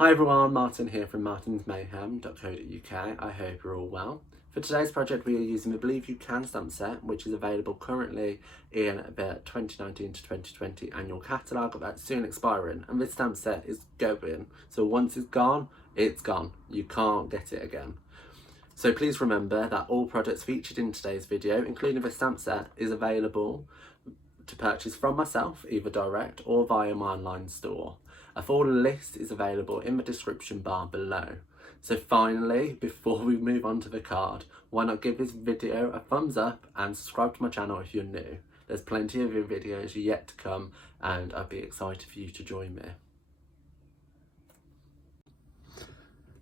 Hi everyone, Martin here from martinsmayhem.co.uk. I hope you're all well. For today's project we are using the Believe You Can stamp set, which is available currently in the 2019 to 2020 annual catalogue that's soon expiring, and this stamp set is going. So once it's gone, it's gone. You can't get it again. So please remember that all products featured in today's video, including the stamp set, is available to purchase from myself, either direct or via my online store. A full list is available in the description bar below. So finally, before we move on to the card, why not give this video a thumbs up and subscribe to my channel if you're new. There's plenty of videos yet to come and I'd be excited for you to join me.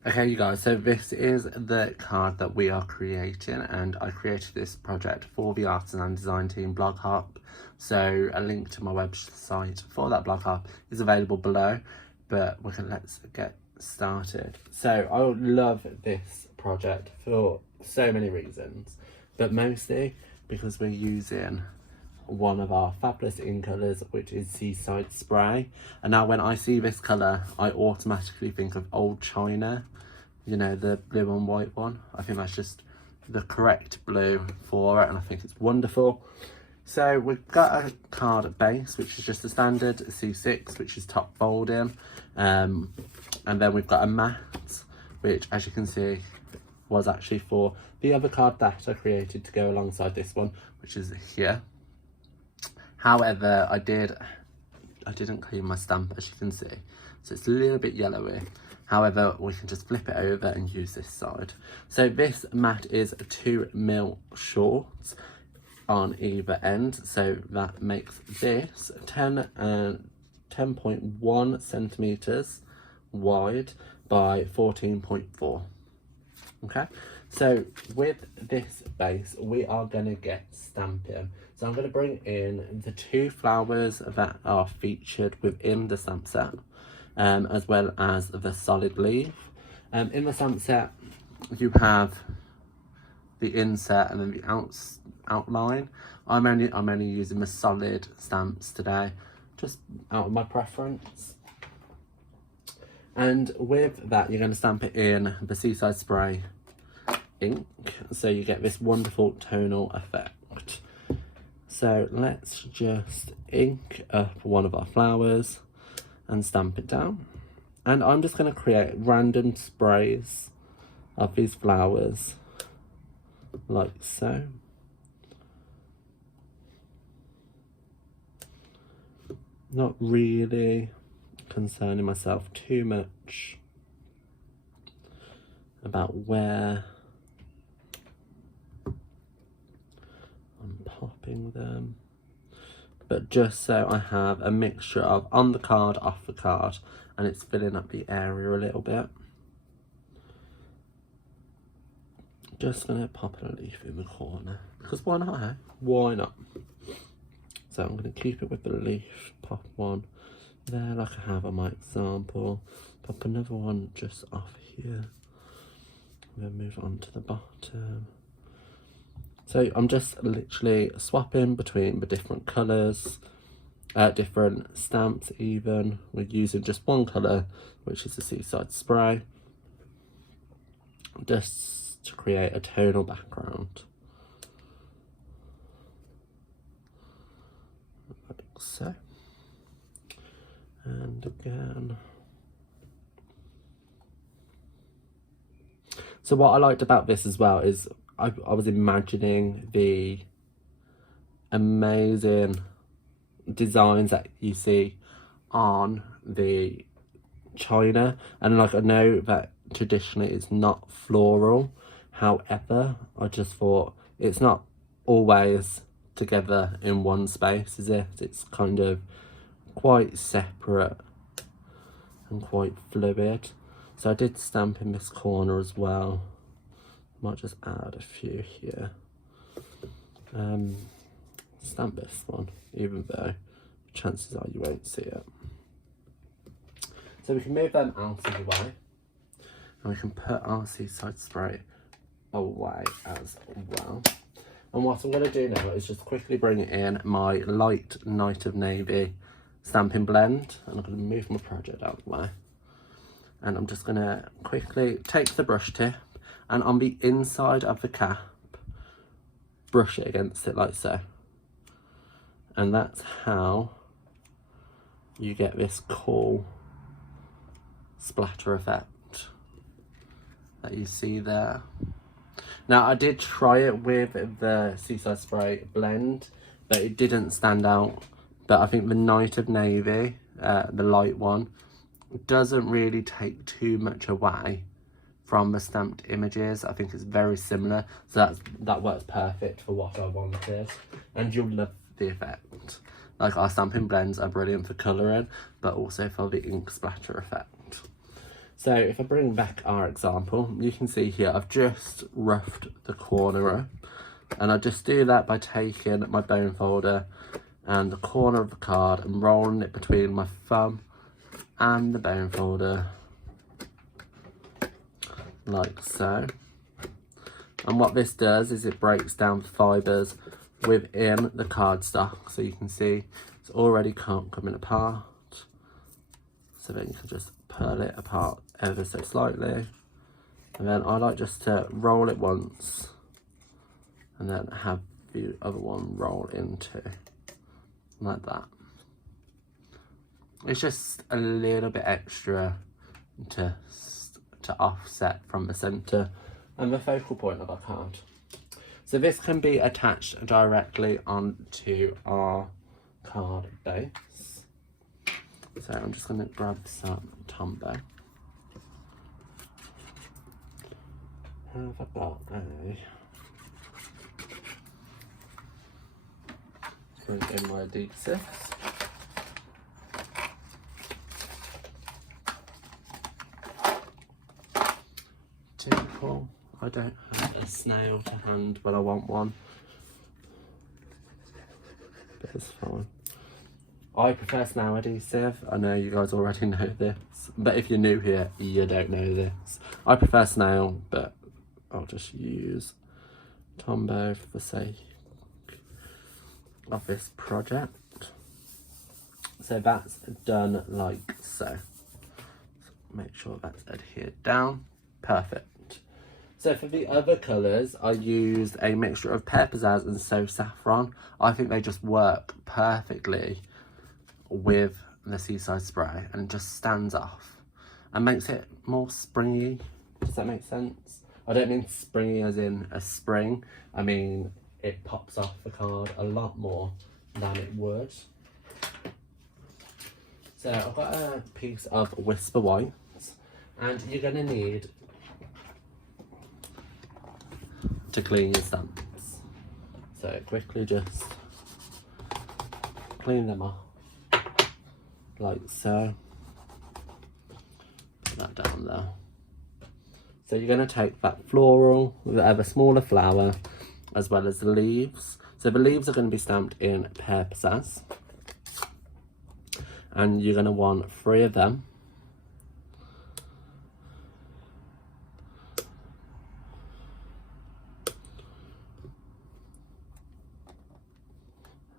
Okay you guys, so this is the card that we are creating, and I created this project for the Artisan Design Team blog hop. So a link to my website for that blog hop is available below, but let's get started. So I love this project for so many reasons, but mostly because we're using one of our fabulous in colours, which is Seaside Spray. And now when I see this colour, I automatically think of old China, you know, the blue and white one. I think that's just the correct blue for it, and I think it's wonderful. So we've got a card base, which is just a standard C6, which is top folding, and then we've got a mat, which as you can see was actually for the other card that I created to go alongside this one, which is here. However, I didn't clean my stamp, as you can see, so it's a little bit yellowy. However, we can just flip it over and use this side. So this mat is 2mm short on either end, so that makes this 10.1 centimeters wide by 14.4. Okay, so with this base we are going to get Stampin. So I'm going to bring in the two flowers that are featured within the stamp set, as well as the solid leaf. In the stamp set you have the inset and then the outline. I'm only using the solid stamps today, just out of my preference. And with that you're going to stamp it in the Seaside Spray ink, so you get this wonderful tonal effect. So let's just ink up one of our flowers and stamp it down. And I'm just going to create random sprays of these flowers, like so. Not really concerning myself too much about where I'm popping them, but just so I have a mixture of on the card, off the card, and it's filling up the area a little bit. Just gonna pop a leaf in the corner, because why not, eh? Why not? So I'm gonna keep it with the leaf, pop one there like I have on my example, pop another one just off here, and then move on to the bottom. So I'm just literally swapping between the different colours, different stamps even. We're using just one colour, which is the Seaside Spray, just to create a tonal background. Like so. And again. So what I liked about this as well is I was imagining the amazing designs that you see on the China, and like I know that traditionally it's not floral, however I just thought it's not always together in one space, is it? It's kind of quite separate and quite fluid. So I did stamp in this corner as well. Might just add a few here. Stamp this one, even though chances are you won't see it. So we can move them out of the way, and we can put our Seaside Spray away as well. And what I'm going to do now is just quickly bring in my light Night of Navy Stampin' blend, and I'm going to move my project out of the way. And I'm just gonna quickly take the brush tip and on the inside of the cap, brush it against it like so. And that's how you get this cool splatter effect that you see there. Now I did try it with the Seaside Spray blend, but it didn't stand out. But I think the Night of Navy, the light one, doesn't really take too much away from the stamped images. I think it's very similar, so that works perfect for what I wanted, and you'll love the effect. Like, our Stampin' blends are brilliant for colouring, but also for the ink splatter effect. So if I bring back our example, you can see here I've just roughed the corner up, and I just do that by taking my bone folder and the corner of the card and rolling it between my thumb and the bone folder, like so. And what this does is it breaks down the fibres within the cardstock, so you can see it's already coming apart. So then you can just pull it apart ever so slightly, and then I like just to roll it once and then have the other one roll into, like that. It's just a little bit extra to offset from the centre and the focal point of our card. So this can be attached directly onto our card base. So I'm just going to grab some Tombow. Have I got bring in my adhesives. Typical. I don't have a snail to hand when I want one, but it's fine. I prefer snail adhesive. I know you guys already know this, but if you're new here, you don't know this. I prefer snail, but I'll just use Tombow for the sake of this project. So that's done like so. Make sure that's adhered down. Perfect. So for the other colours, I used a mixture of Pear Pizzazz and So Saffron. I think they just work perfectly with the Seaside Spray, and it just stands off and makes it more springy. Does that make sense? I don't mean springy as in a spring. I mean, it pops off the card a lot more than it would. So I've got a piece of Whisper Whites, and you're going to need to clean your stamps. So quickly just clean them off, like so. Put that down there. So you're going to take that floral with a smaller flower, as well as the leaves. So the leaves are going to be stamped in Pear Pizzazz, and you're going to want 3 of them.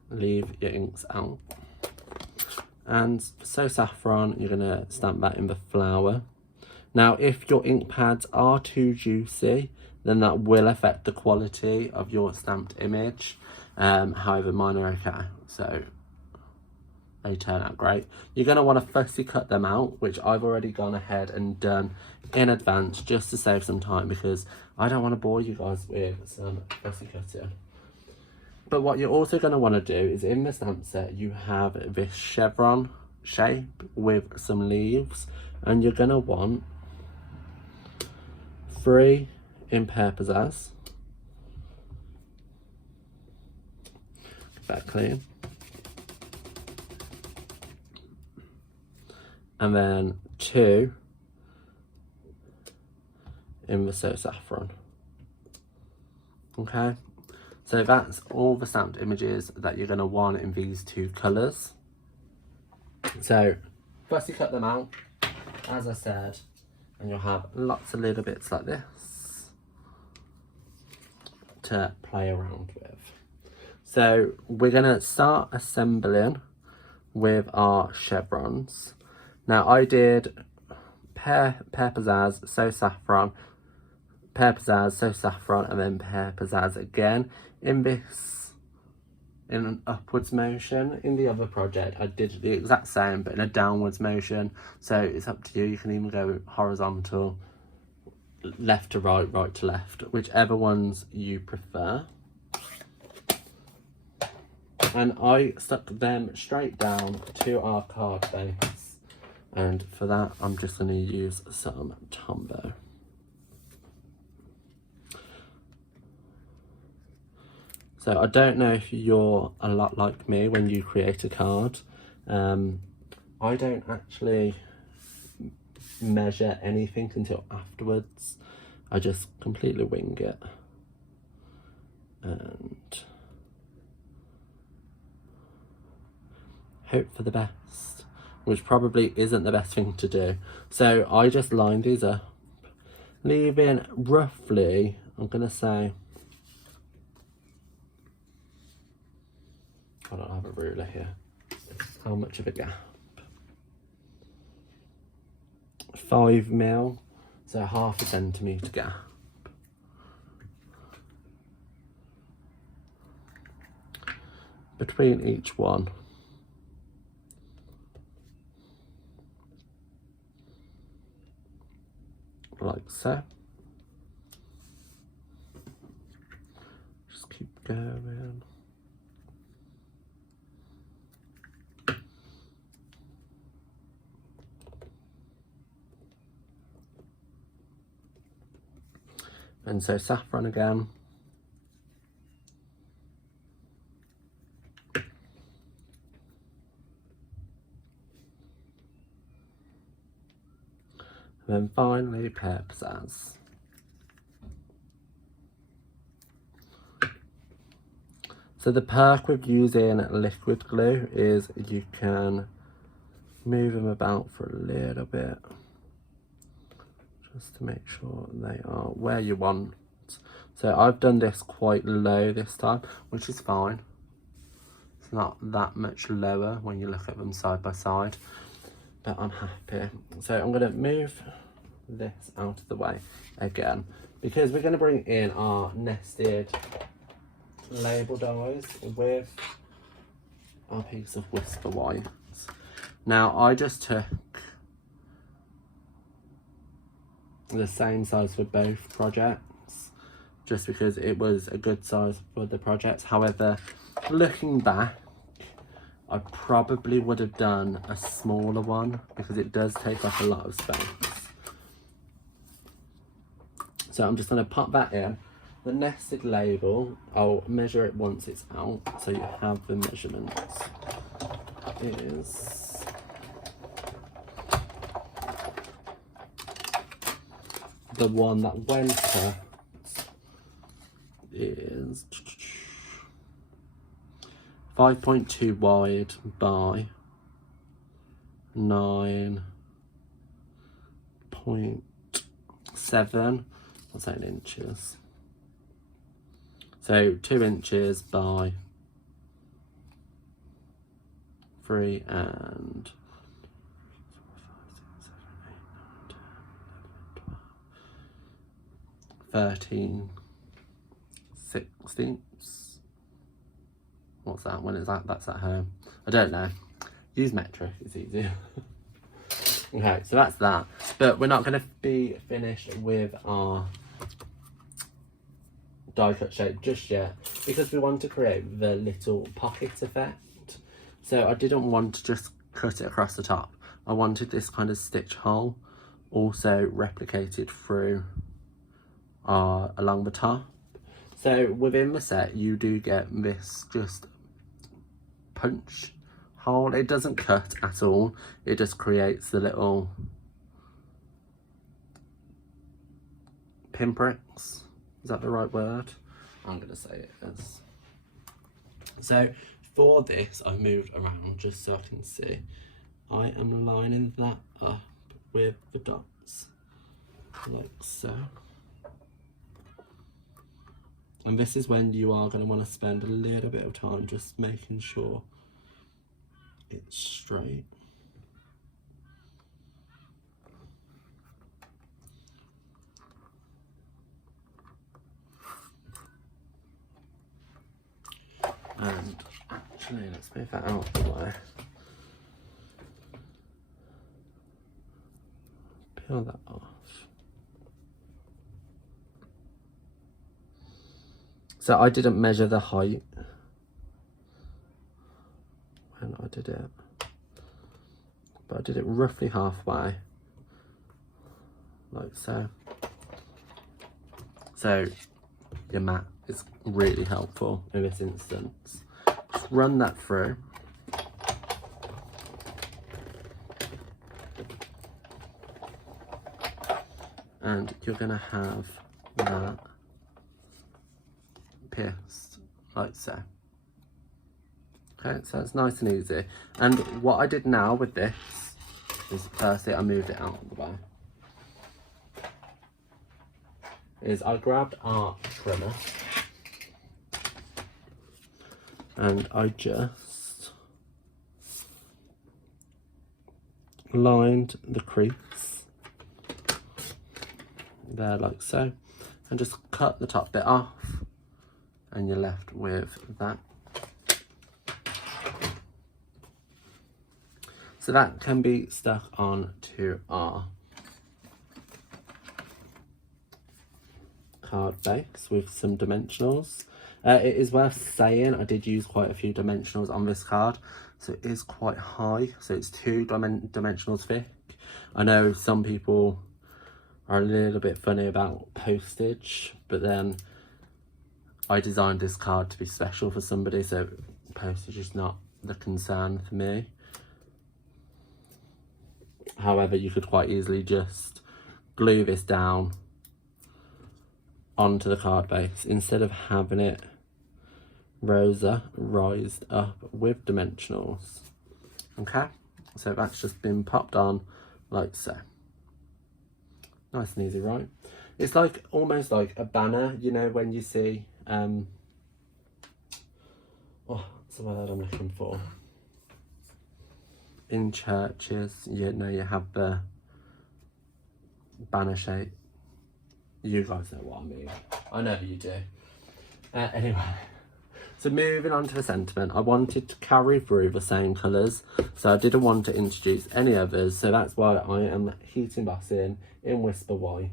Leave your inks out. And So Saffron, you're going to stamp that in the flower. Now, if your ink pads are too juicy, then that will affect the quality of your stamped image. However, mine are okay, so they turn out great. You're going to want to fussy cut them out, which I've already gone ahead and done in advance just to save some time, because I don't want to bore you guys with some fussy cutting. But what you're also going to want to do is, in the stamp set, you have this chevron shape with some leaves, and you're going to want 3 in Pear Pizzazz. Get that clean. And then 2 in the So Saffron. Okay, so that's all the stamped images that you're going to want in these 2 colours. So first you cut them out, as I said, and you'll have lots of little bits like this to play around with. So we're going to start assembling with our chevrons. Now I did Pear Pizzazz, So Saffron, Pear Pizzazz, So Saffron, and then Pear Pizzazz again. In an upwards motion. In the other project, I did the exact same, but in a downwards motion. So it's up to you. You can even go horizontal, left to right, right to left, whichever ones you prefer. And I stuck them straight down to our card base. And for that, I'm just going to use some Tombow. So I don't know if you're a lot like me when you create a card. I don't actually measure anything until afterwards. I just completely wing it. And hope for the best, which probably isn't the best thing to do. So I just line these up, leaving roughly, I'm gonna say, I don't have a ruler here, how much of a gap? 5 mil, so half a centimetre gap. Between each one. Like so. Just keep going. And so saffron again. And then finally, Pear Pizzazz. So the perk with using liquid glue is you can move them about for a little bit, just to make sure they are where you want. So I've done this quite low this time, which is fine. It's not that much lower when you look at them side by side, but I'm happy. So I'm going to move this out of the way again, because we're going to bring in our nested label dies with our piece of Whisper Whites. Now I just took the same size for both projects, just because it was a good size for the projects. However, looking back, I probably would have done a smaller one because it does take up a lot of space. So I'm just going to pop that in. The nested label, I'll measure it once it's out, so you have the measurements. Is the one that went cut is 5.2 wide by 9.7, what's that in inches? So 2 inches by 3 and 13 sixteenths. What's that? When is that? That's at home. I don't know. Use metric, it's easier. Okay, so that's that. But we're not going to be finished with our die cut shape just yet, because we want to create the little pocket effect. So I didn't want to just cut it across the top. I wanted this kind of stitch hole also replicated through along the top. So within the set you do get this just punch hole. It doesn't cut at all, it just creates the little pinpricks. Is that the right word? I'm gonna say it is. So for this, I've moved around just so I can see. I am lining that up with the dots, like so. And this is when you are going to want to spend a little bit of time just making sure it's straight. And actually, let's move that out of the way. Peel that off. So I didn't measure the height when I did it, but I did it roughly halfway, like so. So your mat is really helpful in this instance. Just run that through. And you're going to have that pierced like so. Okay, so it's nice and easy. And what I did now with this is firstly I moved it out of the way. Is I grabbed our trimmer and I just lined the crease there like so, and just cut the top bit off, and you're left with that. So that can be stuck on to our card base with some dimensionals. It is worth saying I did use quite a few dimensionals on this card, so it is quite high, so it's 2 dimensionals thick. I know some people are a little bit funny about postage, but then I designed this card to be special for somebody, so postage is not the concern for me. However, you could quite easily just glue this down onto the card base instead of having it raised up with dimensionals. Okay, so that's just been popped on like so. Nice and easy, right? It's like almost like a banner, you know, when you see what's the word I'm looking for? In churches, you know, you have the banner shape. You guys know what I mean. I know you do. Anyway, so moving on to the sentiment, I wanted to carry through the same colours, so I didn't want to introduce any others, so that's why I am heat embossing in Whisper White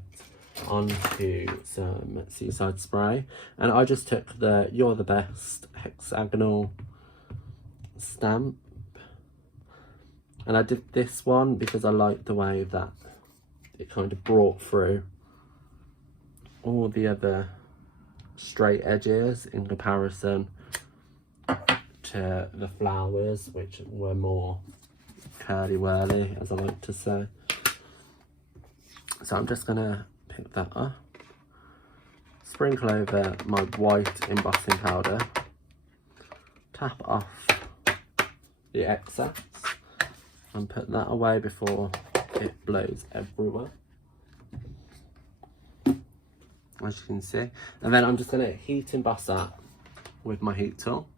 onto some Seaside Spray. And I just took the You're the Best hexagonal stamp, and I did this one because I liked the way that it kind of brought through all the other straight edges in comparison to the flowers, which were more curly-whirly, as I like to say. So I'm just gonna pick that up, sprinkle over my white embossing powder, tap off the excess, and put that away before it blows everywhere, as you can see. And then I'm just going to heat emboss that with my heat tool.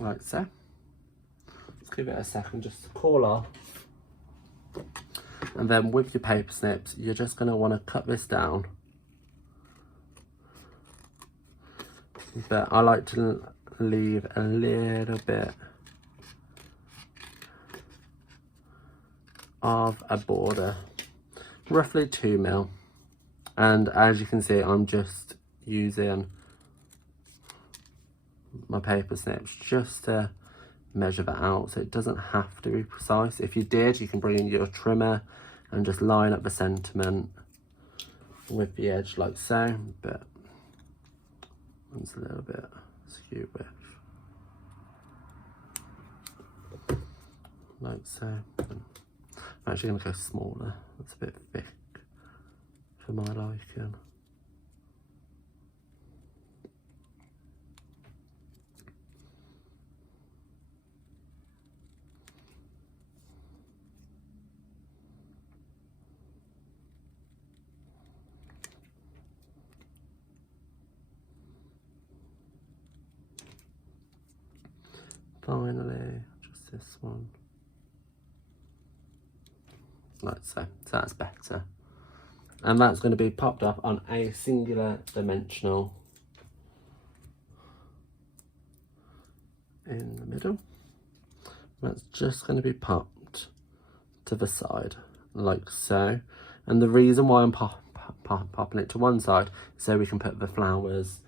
Like so. Let's give it a second just to cool off. And then with your paper snips, you're just going to want to cut this down. But I like to leave a little bit of a border, roughly 2mm. And as you can see, I'm just using my paper snips just to measure that out, so it doesn't have to be precise. If you did, you can bring in your trimmer and just line up the sentiment with the edge like so, but it's a little bit skewed with, like so. I'm actually going to go smaller, it's a bit thick for my liking. finally just this one, like so. So that's better, and that's going to be popped up on a singular dimensional in the middle. That's just going to be popped to the side like so, and the reason why I'm popping it to one side is so we can put the flowers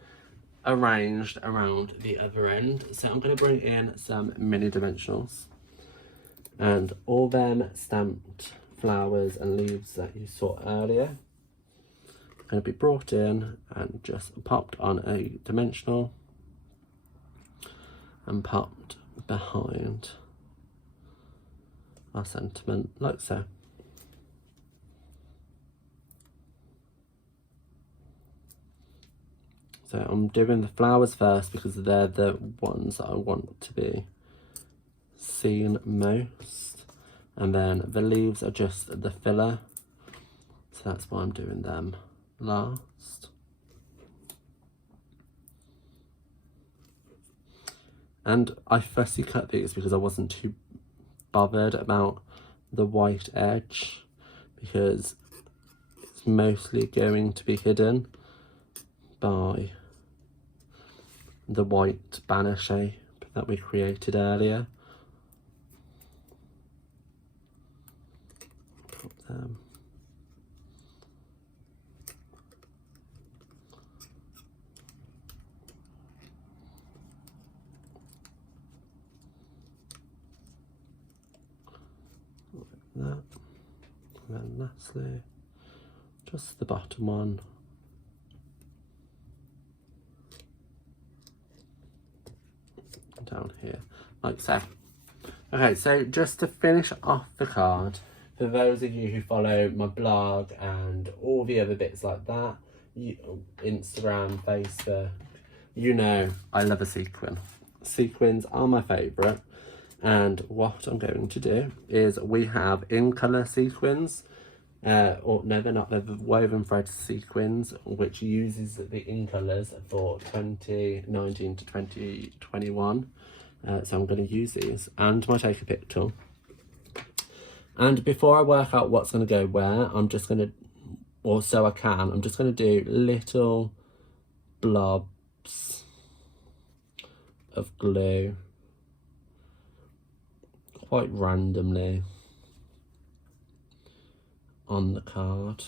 arranged around the other end. So I'm going to bring in some mini dimensionals, and all them stamped flowers and leaves that you saw earlier are going to be brought in and just popped on a dimensional and popped behind our sentiment like so. So I'm doing the flowers first because they're the ones that I want to be seen most, and then the leaves are just the filler, so that's why I'm doing them last. And I fussy cut these because I wasn't too bothered about the white edge, because it's mostly going to be hidden by the white banner shape that we created earlier. Put them. Like that. And then lastly, just the bottom one. Down here like so. Okay, so just to finish off the card, for those of you who follow my blog and all the other bits like that, Instagram, Facebook, you know I love a sequin. Sequins are my favourite, and what I'm going to do is we have in colour sequins, or no, they're not, they're the woven thread sequins, which uses the in colours for 2019 to 2021. So I'm going to use these, and my take a picture. And before I work out what's going to go where, I'm just going to, or so I can, I'm just going to do little blobs of glue quite randomly on the card.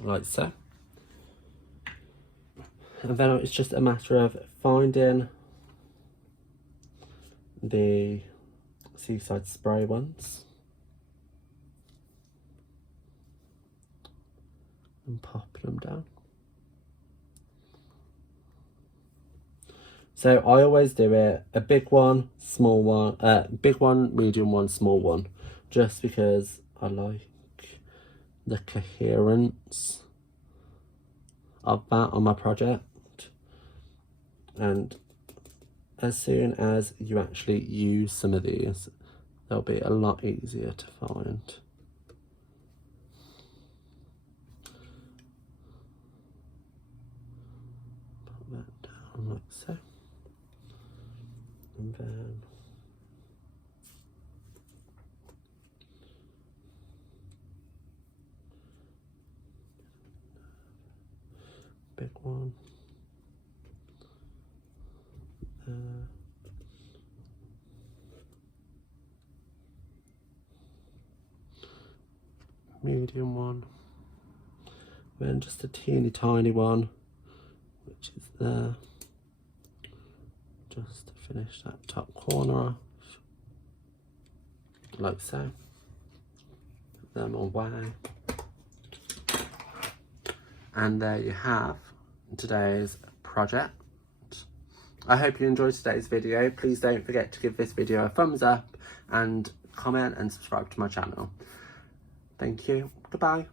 Like so. And then it's just a matter of finding the seaside spray ones and pop them down. So I always do it a big one, small one, big one, medium one, small one, just because I like the coherence of that on my project, and as soon as you actually use some of these, they'll be a lot easier to find. Put that down like so, and then big one. Medium one. Then just a teeny tiny one, which is there. Just to finish that top corner off. Like so. Put them away. And there you have today's project. I hope you enjoyed today's video. Please don't forget to give this video a thumbs up and comment and subscribe to my channel. Thank you. Goodbye.